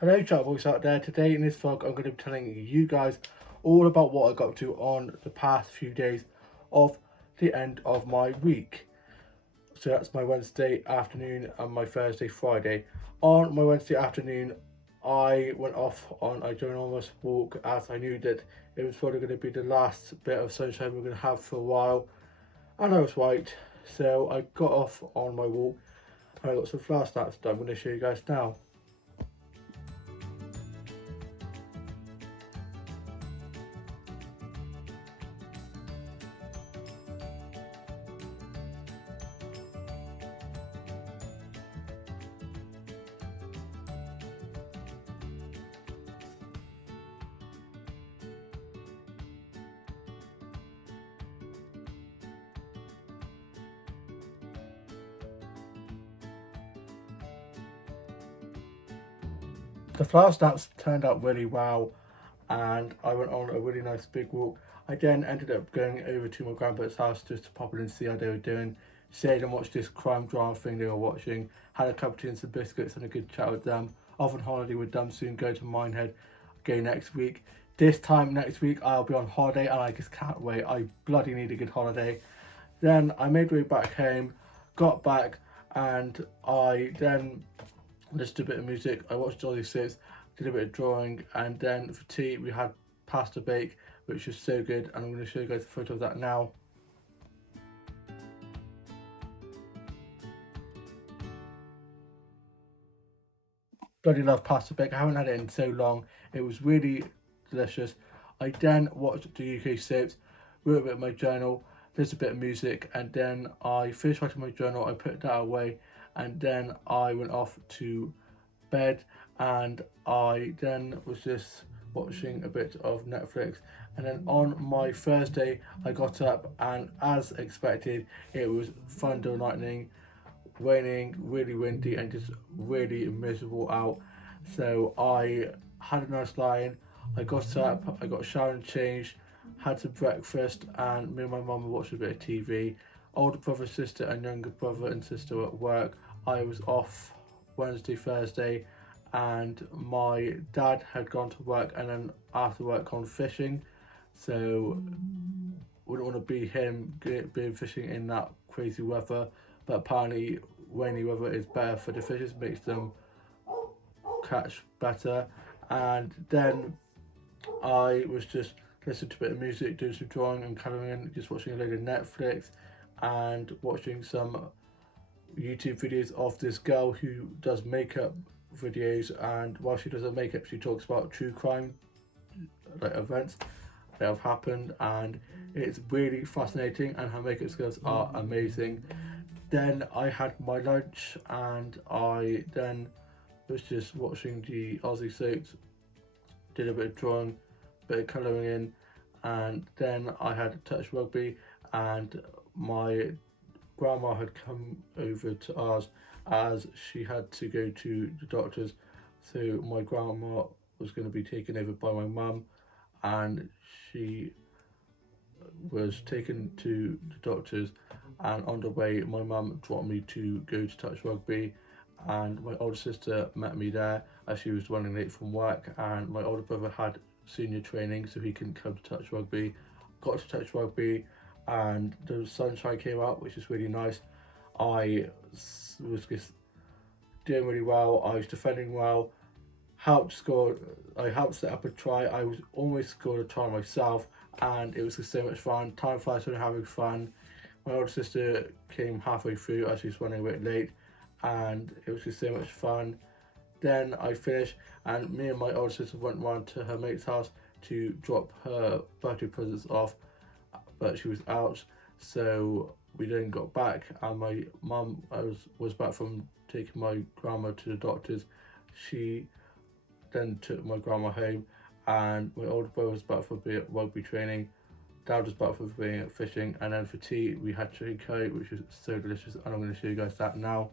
Hello chat boys out there. Today in this vlog I'm going to be telling you guys all about what I got up to on the past few days of the end of my week. So that's my Wednesday afternoon and my Thursday Friday. On my Wednesday afternoon I went off on a ginormous walk as I knew that it was probably going to be the last bit of sunshine we're going to have for a while, and I was right. So I got off on my walk and I got some flower snaps that I'm going to show you guys now. The flower snaps turned out really well, and I went on a really nice big walk. I then ended up going over to my grandparents' house just to pop in and see how they were doing, stayed and watched this crime drama thing they were watching, had a cup of tea and some biscuits and a good chat with them. Off on holiday with them soon, go to Minehead again next week. This time next week I'll be on holiday and I just can't wait. I bloody need a good holiday. Then I made my way back home, got back, and I then listened to a bit of music. I watched Aussie Six, did a bit of drawing, and then for tea we had pasta bake, which was so good. And I'm going to show you guys a photo of that now. Bloody love pasta bake. I haven't had it in so long. It was really delicious. I then watched the UK soaps, wrote a bit of my journal, listened a bit of music, and then I finished writing my journal. I put that away, and then I went off to bed, and I then was just watching a bit of Netflix. And then on my Thursday I got up, and as expected it was thunder and lightning, raining, really windy, and just really miserable out. So I had a nice lie in. I got up, I got showered and changed, had some breakfast, and me and my mum watched a bit of TV. Older brother, sister, and younger brother and sister were at work. I was off Wednesday, Thursday, and my dad had gone to work and then after work gone fishing. So wouldn't want to be him being fishing in that crazy weather. But apparently, rainy weather is better for the fishes, makes them catch better. And then I was just listening to a bit of music, doing some drawing and colouring, just watching a load of Netflix and watching some YouTube videos of this girl who does makeup videos. And while she does her makeup, she talks about true crime like events that have happened, and it's really fascinating. And her makeup skills are amazing. Then I had my lunch, and I then was just watching the Aussie soaps, did a bit of drawing, bit of colouring in, and then I had touch rugby, and my grandma had come over to ours as she had to go to the doctors. So my grandma was going to be taken over by my mum, and she was taken to the doctors. And on the way, my mum dropped me to go to touch rugby, and my older sister met me there as she was running late from work. And my older brother had senior training, so he couldn't come to touch rugby. Got to touch rugby, and the sunshine came out, which is really nice. I was just doing really well. I was defending well. Helped score. I helped set up a try. I was almost scored a try myself, and it was just so much fun. Time flies when you're having fun. My older sister came halfway through as she was running a bit late, and it was just so much fun. Then I finished, and me and my older sister went round to her mate's house to drop her birthday presents off, but she was out. So we then got back, and my mum was back from taking my grandma to the doctors. She then took my grandma home, and my older brother was back for a bit of rugby training. Dad was back for being at fishing, and then for tea we had chicken curry, which was so delicious, and I'm going to show you guys that now.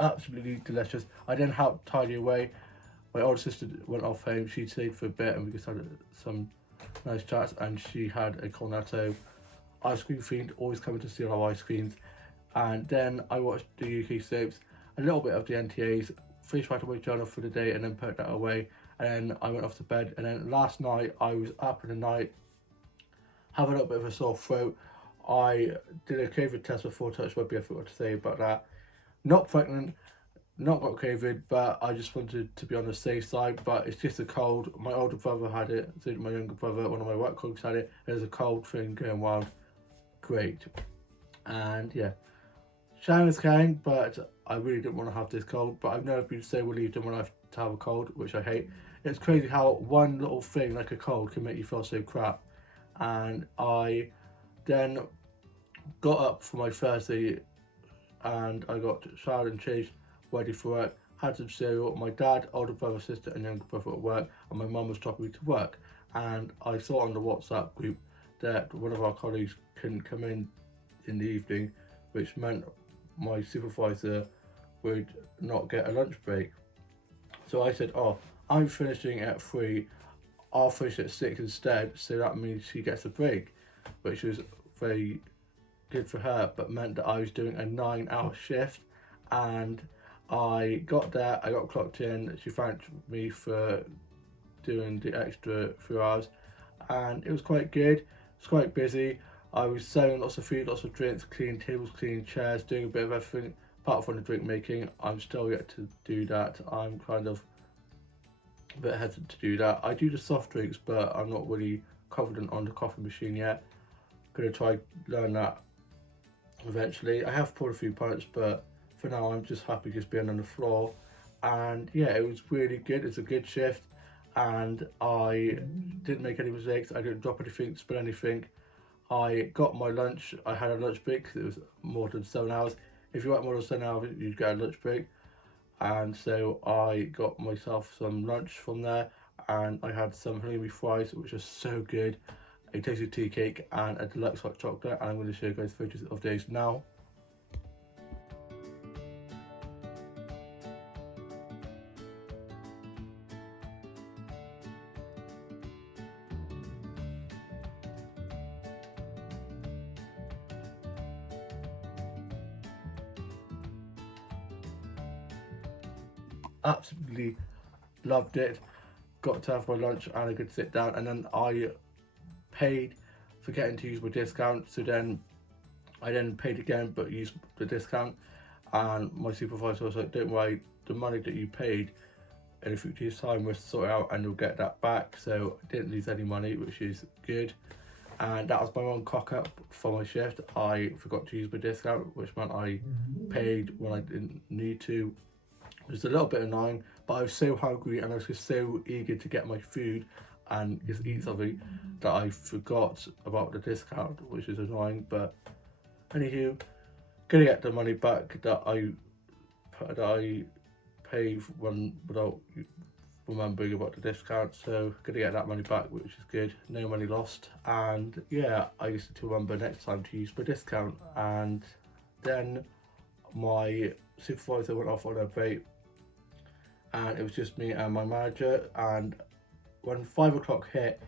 Absolutely delicious. I then helped tidy away. My older sister went off home. She stayed for a bit, and we just had some nice chats. And she had a cornetto Ice Cream Fiend always coming to steal our ice creams. And then I watched the UK soaps, a little bit of the NTAs, finished writing my journal for the day, and then put that away. And then I went off to bed. And then last night I was up in the night, having a little bit of a sore throat. I did a COVID test before Touch Rugby. I forgot to say about that. Not pregnant, not got COVID, but I just wanted to be on the safe side. But it's just a cold. My older brother had it, so did my younger brother. One of my work colleagues had it. There's a cold thing going wild. Great. And yeah, showers came, but I really didn't want to have this cold. But I've never been so relieved when I have to have a cold, which I hate. It's crazy how one little thing like a cold can make you feel so crap. And I then got up for my Thursday, and I got showered and changed, ready for work. Had some cereal. My dad, older brother, sister, and younger brother at work, and my mum was dropping me to work. And I saw on the WhatsApp group that one of our colleagues couldn't come in the evening, which meant my supervisor would not get a lunch break. So I said, "Oh, I'm finishing at 3. I'll finish at 6 instead, so that means she gets a break," which was very good for her, but meant that I was doing a 9-hour shift. And I got there, I got clocked in. She thanked me for doing the extra few hours, and it was quite good. It's quite busy. I was selling lots of food, lots of drinks, cleaning tables, cleaning chairs, doing a bit of everything. Apart from the drink making, I'm still yet to do that. I'm kind of a bit hesitant to do that. I do the soft drinks, but I'm not really confident on the coffee machine yet. Gonna try learn that eventually. I have poured a few pints, but for now I'm just happy just being on the floor. And yeah, it was really good. It's a good shift, and I didn't make any mistakes. I didn't drop anything, spill anything. I got my lunch. I had a lunch break because it was more than 7 hours. If you work more than 7 hours, you'd get a lunch break. And so I got myself some lunch from there, and I had some halloumi fries, which are so good, a tasty tea cake, and a deluxe hot chocolate. And I'm going to show you guys photos of those now. Absolutely loved it. Got to have my lunch and I could sit down, and then I paid for getting to use my discount. So then I then paid again but used the discount, and my supervisor was like, "Don't worry, the money that you paid in a few days time we'll sort it out and you'll get that back." So I didn't lose any money, which is good. And that was my one cock up for my shift. I forgot to use my discount, which meant I paid when I didn't need to. It was a little bit annoying, but I was so hungry and I was just so eager to get my food and just eat something that I forgot about the discount, which is annoying. But anywho, gonna get the money back that I paid when without remembering about the discount. So gonna get that money back, which is good. No money lost. And yeah, I used to remember next time to use my discount. And then my supervisor went off on a break, and it was just me and my manager. And when 5 o'clock hit,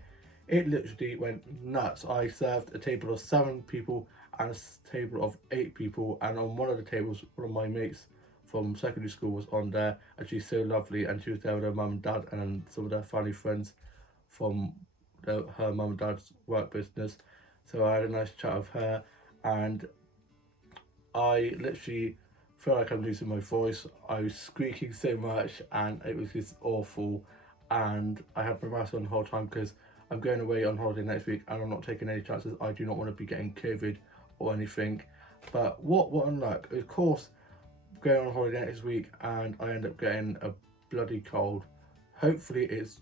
it literally went nuts. I served a table of 7 people and a table of 8 people, and on one of the tables, one of my mates from secondary school was on there, and she's so lovely, and she was there with her mum and dad and some of their family friends from her mum and dad's work business. So I had a nice chat with her, and I literally feel like I'm losing my voice. I was squeaking so much and it was just awful. And I had my mask on the whole time because I'm going away on holiday next week and I'm not taking any chances. I do not want to be getting COVID or anything. But what unluck. Of course, going on holiday next week and I end up getting a bloody cold. Hopefully it's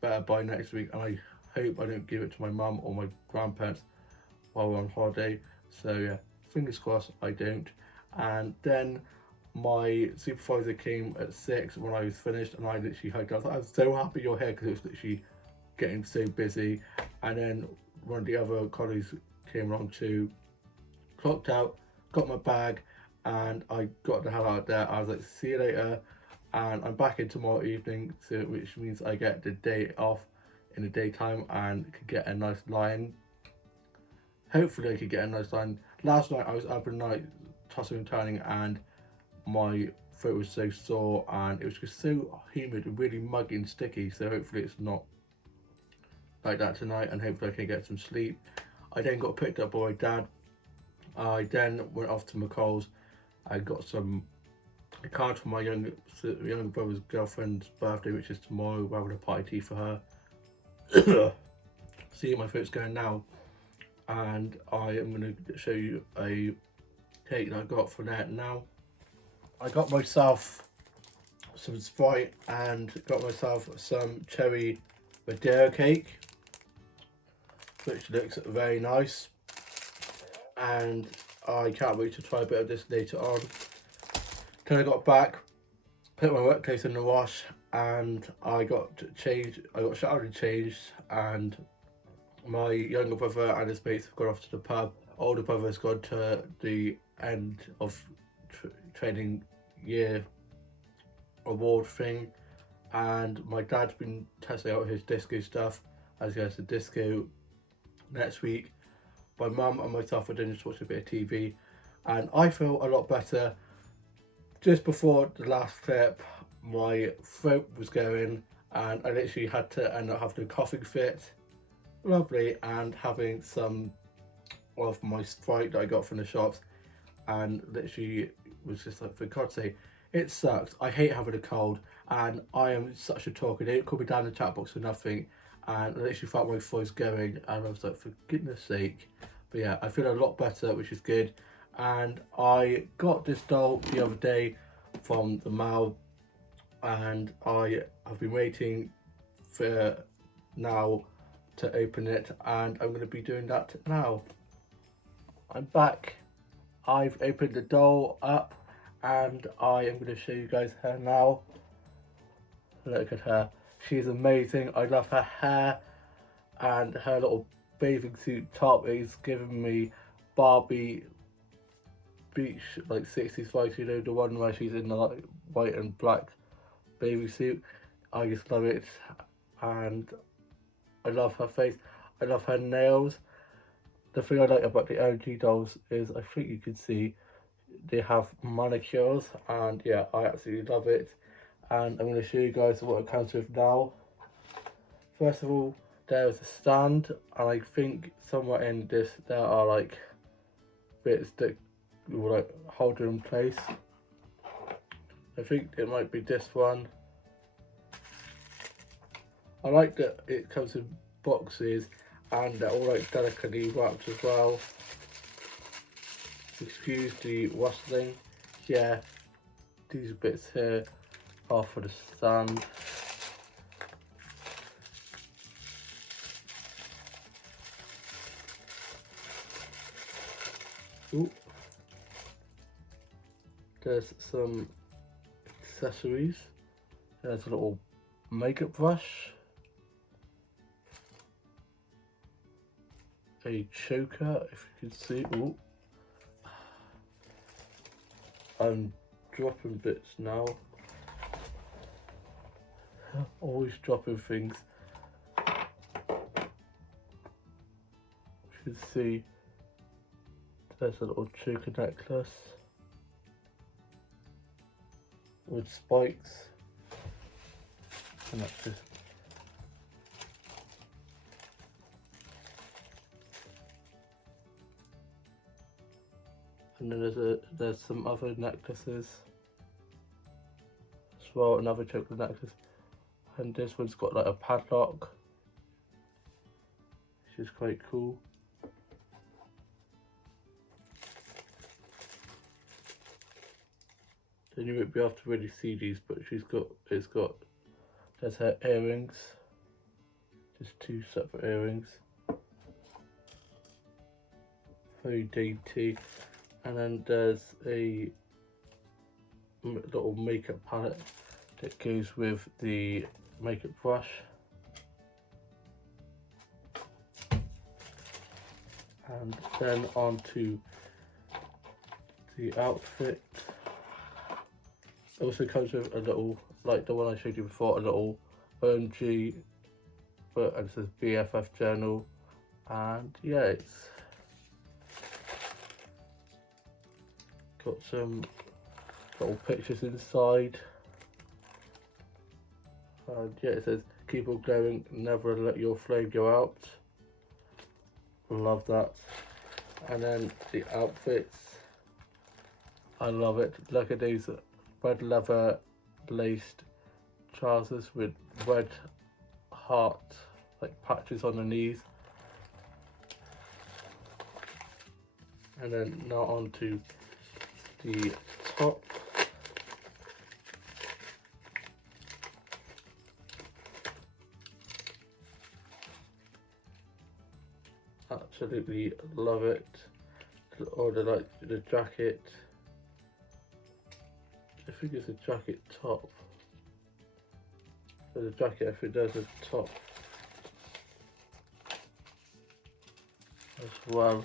better by next week, and I hope I don't give it to my mum or my grandparents while we're on holiday. So yeah, fingers crossed I don't. And then my supervisor came at 6 when I was finished, and I literally hugged her. I was like, "I'm so happy you're here," because it was literally getting so busy. And then one of the other colleagues came along too, clocked out, got my bag, and I got the hell out of there. I was like, "See you later," and I'm back in tomorrow evening, so which means I get the day off in the daytime and could get a nice lie-in. hopefully I could get a nice line. Last night I was up at night tossing and turning, and my throat was so sore, and it was just so humid and really muggy and sticky. So hopefully it's not like that tonight, and hopefully I can get some sleep. I then got picked up by my dad. I then went off to McCall's. I got a card for my young brother's girlfriend's birthday, which is tomorrow. We're having a party for her. See, my throat's going now, and I am going to show you a cake that I got for that now. I got myself some Sprite and got myself some cherry Madeira cake, which looks very nice, and I can't wait to try a bit of this later on. Then I got back, put my work clothes in the wash, and I got changed. I got showered and changed, and my younger brother and his mates have gone off to the pub. Older brother's gone to the end of training year award thing, and my dad's been testing out his disco stuff, as he has a disco next week. My mum and myself are doing just watching a bit of TV, and I feel a lot better. Just before the last clip, my throat was going, and I literally had to end up having a coughing fit. Lovely, and having some of my Sprite that I got from the shops, and literally was just like, for God's sake, it sucks. I hate having a cold, and I am such a talker. They didn't call me down in the chat box for nothing, and I literally felt my voice going, and I was like, for goodness sake. But yeah, I feel a lot better, which is good. And I got this doll the other day from the mall, and I have been waiting for now to open it, and I'm going to be doing that now. I'm back. I've opened the doll up, and I am going to show you guys her now. Look at her. She's amazing. I love her hair, and her little bathing suit top is giving me Barbie beach, like 60s vibes, you know, the one where she's in the like white and black bathing suit. I just love it, and I love her face. I love her nails. The thing I like about the LG dolls is, I think you can see, they have manicures, and yeah, I absolutely love it. And I'm going to show you guys what it comes with now. First of all, there is a stand, and I think somewhere in this there are like bits that will like hold it in place. I think it might be this one. I like that it comes in boxes, and they're all like delicately wrapped as well. Excuse the rustling. Yeah, these bits here are for the stand. Ooh. There's some accessories. There's a little makeup brush, a choker, if you can see. Ooh. I'm dropping bits now. Always dropping things. You can see there's a little choker necklace with spikes, and that's just and then there's some other necklaces as well, another choker necklace, and this one's got like a padlock, which is quite cool. Then you won't be able to really see these, but there's her earrings, just two separate earrings, very dainty. And then there's a little makeup palette that goes with the makeup brush. And then on to the outfit. It also comes with a little, like the one I showed you before, a little OMG, but it says BFF journal, and yeah, it's got some little pictures inside. And yeah, it says keep on glowing, never let your flame go out. Love that. And then the outfits, I love it. Look at these red leather laced trousers with red heart like patches on the knees. And then now on to the top. Absolutely love it. Or the jacket. I think it's a jacket top. So the jacket, I think there's a top as well.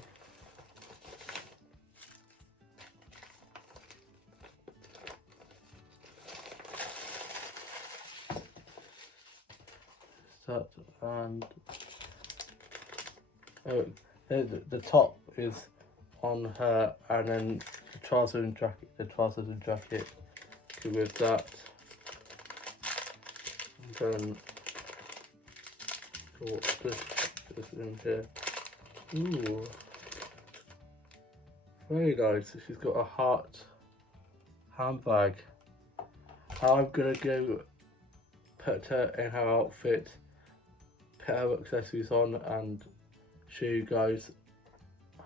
That and oh, the top is on her, and then the trousers and jacket. The trousers and jacket go with that. And then got this in here. Ooh, very nice. She's got a heart handbag. I'm gonna go put her in her outfit, put her accessories on, and show you guys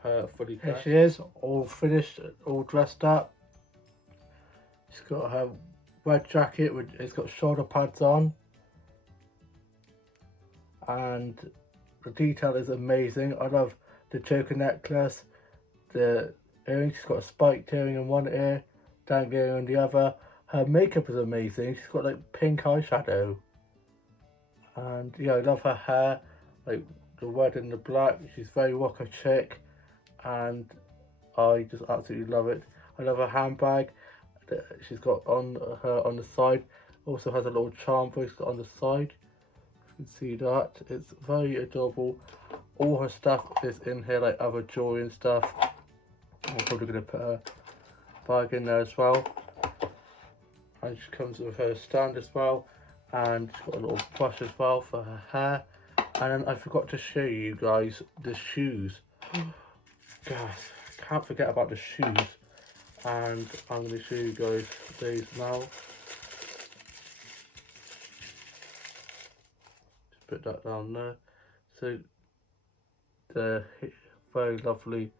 her fully dressed. Here she is, all finished, all dressed up. She's got her red jacket, which it's got shoulder pads on, and the detail is amazing. I love the choker necklace, the earrings. She's got a spiked earring in one ear, dangling on the other. Her makeup is amazing. She's got like pink eyeshadow, and yeah, I love her hair, like the red and the black. She's very Waka chic, and I just absolutely love it. I love her handbag that she's got on her on the side. Also has a little charm bracelet on the side. You can see that. It's very adorable. All her stuff is in here, like other jewelry and stuff. I'm probably going to put her bag in there as well. And she comes with her stand as well, and she's got a little brush as well for her hair. And then I forgot to show you guys the shoes. Gosh, can't forget about the shoes. And I'm going to show you guys these now. Just put that down there. So they're very lovely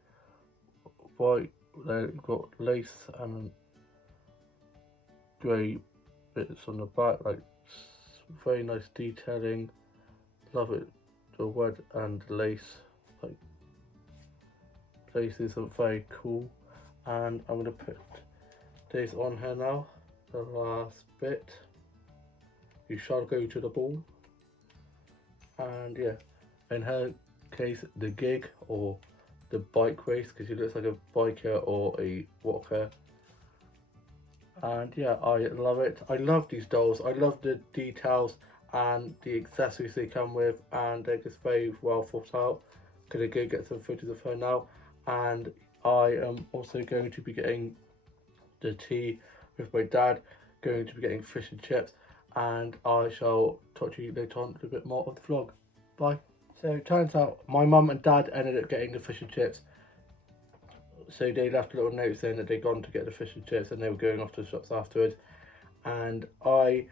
white. They've got lace and grey bits on the back, like very nice detailing. Love it, the red and lace, like laces are very cool. And I'm going to put this on her now, the last bit. You shall go to the ball. And yeah, in her case, the gig or the bike race, because she looks like a biker or a walker. And yeah, I love it. I love these dolls. I love the details and the accessories they come with, and they're just very well thought out. Gonna go get some photos of her now, and I am also going to be getting the tea with my dad, going to be getting fish and chips, and I shall talk to you later on a bit more of the vlog. Bye. So it turns out my mum and dad ended up getting the fish and chips. So they left a little note saying that they'd gone to get the fish and chips and they were going off to the shops afterwards. And I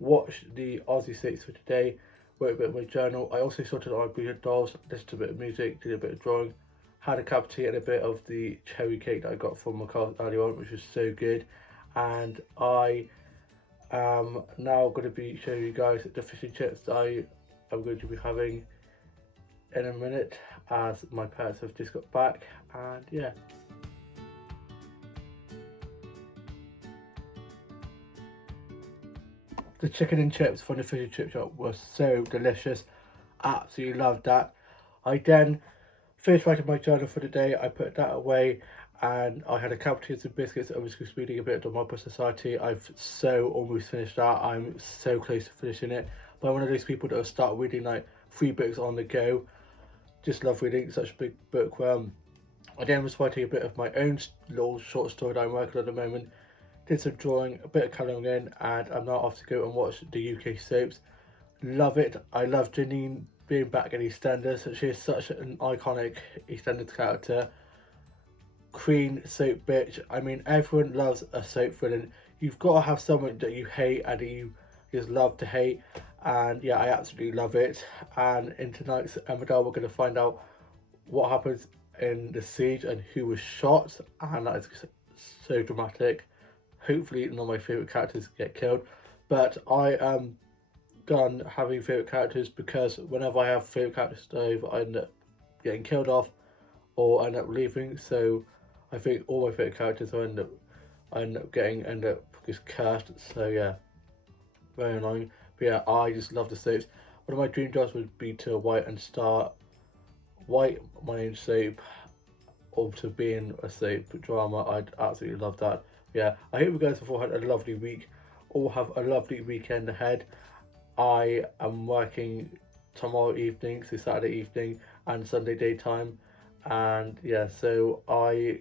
watched the Aussie 6 for today, wrote a bit of my journal. I also sorted out my breed dolls, listened to a bit of music, did a bit of drawing, had a cup of tea and a bit of the cherry cake that I got from my car earlier on, which was so good. And I am now going to be showing you guys the fish and chips that I am going to be having in a minute, as my parents have just got back. And yeah, the chicken and chips from the fish and chip shop was so delicious. Absolutely loved that. I then finished writing my journal for the day. I put that away, and I had a cup of tea and some biscuits. I was just reading a bit of My Society. I've so almost finished that. I'm so close to finishing it. But I'm one of those people that will start reading like 3 books on the go. Just love reading such a big book. I then was writing a bit of my own little short story that I'm working on at the moment. Did some drawing, a bit of colouring in, and I'm now off to go and watch the UK soaps. Love it. I love Janine being back in EastEnders. She is such an iconic EastEnders character. Queen soap bitch. I mean, everyone loves a soap villain. You've got to have someone that you hate and that you just love to hate. And yeah, I absolutely love it. And in tonight's Emmerdale, we're going to find out what happens in the siege and who was shot. And that is so dramatic. Hopefully, none of my favourite characters get killed. But I am done having favourite characters because whenever I have favourite characters over, I end up getting killed off or end up leaving. So I think all my favourite characters I end up end up just cursed. So yeah, very annoying. But yeah, I just love the soaps. One of my dream jobs would be to write and start write my own soap or to be in a soap drama. I'd absolutely love that. Yeah, I hope you guys have all had a lovely week. All have a lovely weekend ahead. I am working tomorrow evening, so Saturday evening and Sunday daytime. And yeah, so I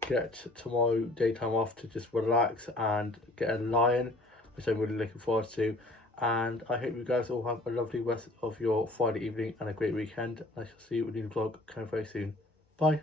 get tomorrow daytime off to just relax and get a lion, which I'm really looking forward to. And I hope you guys all have a lovely rest of your Friday evening and a great weekend. I shall see you in the vlog coming very soon. Bye.